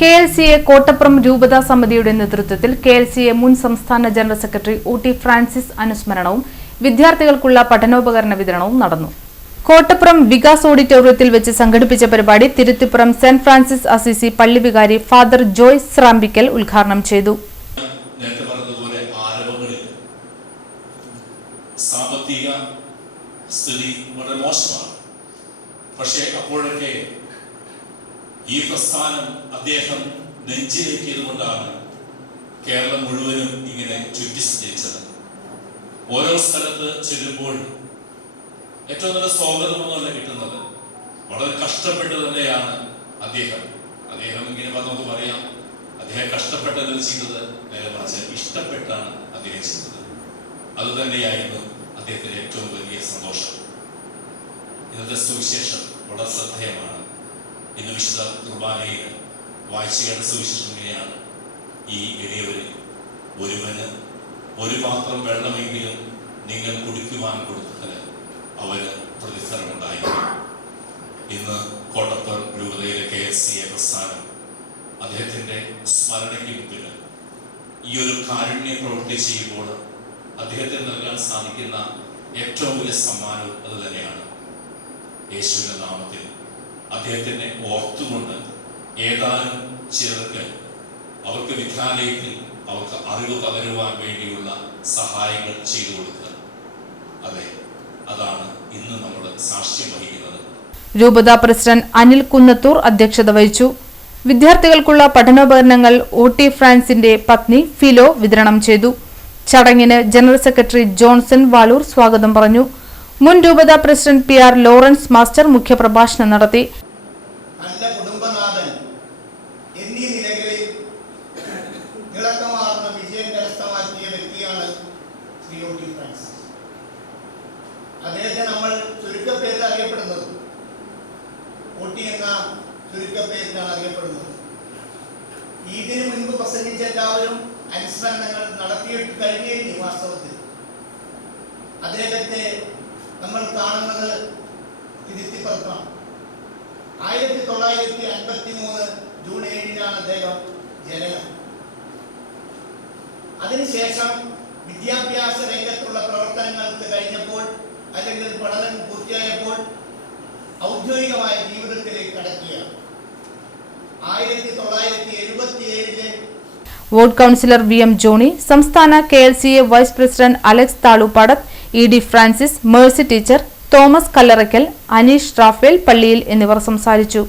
KLCA Kottappuram രൂപതാ സമിതിയുടെ നേതൃത്വത്തിൽ KLCA മുൻ സംസ്ഥാന ജനറൽ സെക്രട്ടറി OT ഫ്രാൻസിസ് അനുസ്മരണവും വിദ്യാർത്ഥികൾക്കുള്ള പഠനോപകരണ വിതരണവും നടന്നു. കോട്ടപ്പുറം വികാസ് ഓഡിറ്റോറിയത്തിൽ വെച്ച് സംഘടിപ്പിച്ച പരിപാടി തിരുത്തിപ്പുറം സെന്റ് ഫ്രാൻസിസ് അസീസി പള്ളി വികാരി ഫാദർ ജോയ് സ്രാമ്പിക്കൽ ഉദ്ഘാടനം ചെയ്തു. സാമ്പത്തിക സ്ഥിതി വളരെ മോശമാണ്. പക്ഷേ അപ്പോഴൊക്കെ ഈ പ്രസ്ഥാനം അദ്ദേഹം നെഞ്ചിലേക്കിയതുകൊണ്ടാണ് കേരളം മുഴുവനും ഇങ്ങനെ ചുറ്റി സഞ്ചരിച്ചത്. ഓരോ സ്ഥലത്ത് ചെല്ലുമ്പോൾ ഏറ്റവും നല്ല സ്വാഗതമൊന്നുമല്ല കിട്ടുന്നത്. വളരെ കഷ്ടപ്പെട്ട് തന്നെയാണ് അദ്ദേഹം ഇങ്ങനെ നമുക്ക് പറയാം, അദ്ദേഹം കഷ്ടപ്പെട്ടത് ചെയ്തത്, നേരെ മറിച്ച് ഇഷ്ടപ്പെട്ടാണ് അദ്ദേഹം ചെയ്തത്. അതുതന്നെയായിരുന്നു അദ്ദേഹത്തിന്റെ ഏറ്റവും വലിയ സന്തോഷം. ഇന്നത്തെ സുവിശേഷം വളരെ ശ്രദ്ധേയമാണ്. ഇന്ന് വിശുദ്ധ കുർബാനയിൽ വായിച്ചു കേട്ട സുവിശേഷം ഇങ്ങനെയാണ്: ഈ എളിയവരിൽ ഒരുവന് ഒരു പാത്രം വെള്ളമെങ്കിലും നിങ്ങൾ കുടിക്കുവാൻ കൊടുത്തതിന് അവന് പ്രതിഫലമുണ്ടായിരുന്നു. ഇന്ന് കോട്ടപ്പുറം രൂപതയിലെ KLCA പ്രസ്ഥാനം അദ്ദേഹത്തിന്റെ സ്മരണയ്ക്ക് മുമ്പിൽ ഈ ഒരു കാരുണ്യ പ്രവൃത്തി ചെയ്യുമ്പോൾ അദ്ദേഹത്തിന് നൽകാൻ സാധിക്കുന്ന ഏറ്റവും വലിയ സമ്മാനം അത് തന്നെയാണ്. യേശുവിന്റെ നാമത്തിൽ അദ്ദേഹത്തിനെ ഓർത്തുകൊണ്ട് ഏതാനും ചിലർക്ക് അവർക്ക് വിദ്യാലയത്തിൽ അവർക്ക് അറിവ് പകരുവാൻ വേണ്ടിയുള്ള സഹായങ്ങൾ ചെയ്തു കൊടുക്കുക. അതെ, അതാണ് ഇന്ന് നമ്മൾ സാക്ഷ്യം വഹിക്കുന്നത്. രൂപതാ പ്രസിഡന്റ് അനിൽ കുന്നത്തൂർ അധ്യക്ഷത വഹിച്ചു. വിദ്യാർത്ഥികൾക്കുള്ള പഠനോപകരണങ്ങൾ OT ഫ്രാൻസിന്റെ പത്നി ഫിലോ വിതരണം ചെയ്തു. ചടങ്ങിന് ജനറൽ സെക്രട്ടറി ജോൺസൺ വാളൂർ സ്വാഗതം പറഞ്ഞു. മുൻ രൂപതാ പ്രസിഡന്റ് PR ലോറൻസ് മാസ്റ്റർ മുഖ്യപ്രഭാഷണം നടത്തി. നല്ല കുടുംബനാഥൻ എന്നീ നിലകളിൽ തിളക്കമാർന്ന വിജയം കരസ്ഥമാക്കിയ വ്യക്തിയാണ് ശ്രീ OT ഫ്രാൻസിസ്. അദ്ദേഹത്തെ നമ്മൾ ചുരുക്കപ്പേരിൽ അറിയപ്പെടുന്നത് OT എന്ന ചുരുക്കപ്പേരിലാണ് അറിയപ്പെടുന്നത്. ഇതിനു മുൻപ് പ്രസംഗിച്ച എല്ലാവരും അനുസ്മരണങ്ങൾ നടത്തിയിട്ട് കഴിഞ്ഞിരുന്നു. വാസ്തവത്തിൽ അദ്ദേഹത്തെ നമ്മൾ കാണുന്നത് തിരുത്തിപ്പുറത്താണ്. 1953 ജൂൺ 7-നാണ് അദ്ദേഹം ജനനം. അതിനുശേഷം വിദ്യാഭ്യാസ രംഗത്തുള്ള പ്രവർത്തനങ്ങൾക്ക് കഴിഞ്ഞപ്പോൾ അല്ലെങ്കിൽ പഠനം പൂർത്തിയായപ്പോൾ ഔദ്യോഗികമായ ജീവിതത്തിലേക്ക് കടക്കുകയാണ്. 1977 വാർഡ് കൗൺസിലർ VM ജോണി, സംസ്ഥാന KLCA vice president Alex Thalupadath, ED Francis, Mercy teacher, Thomas Kallarakkal, Aneesh Raphael Palliyil എന്നിവർ സംസാരിച്ചു.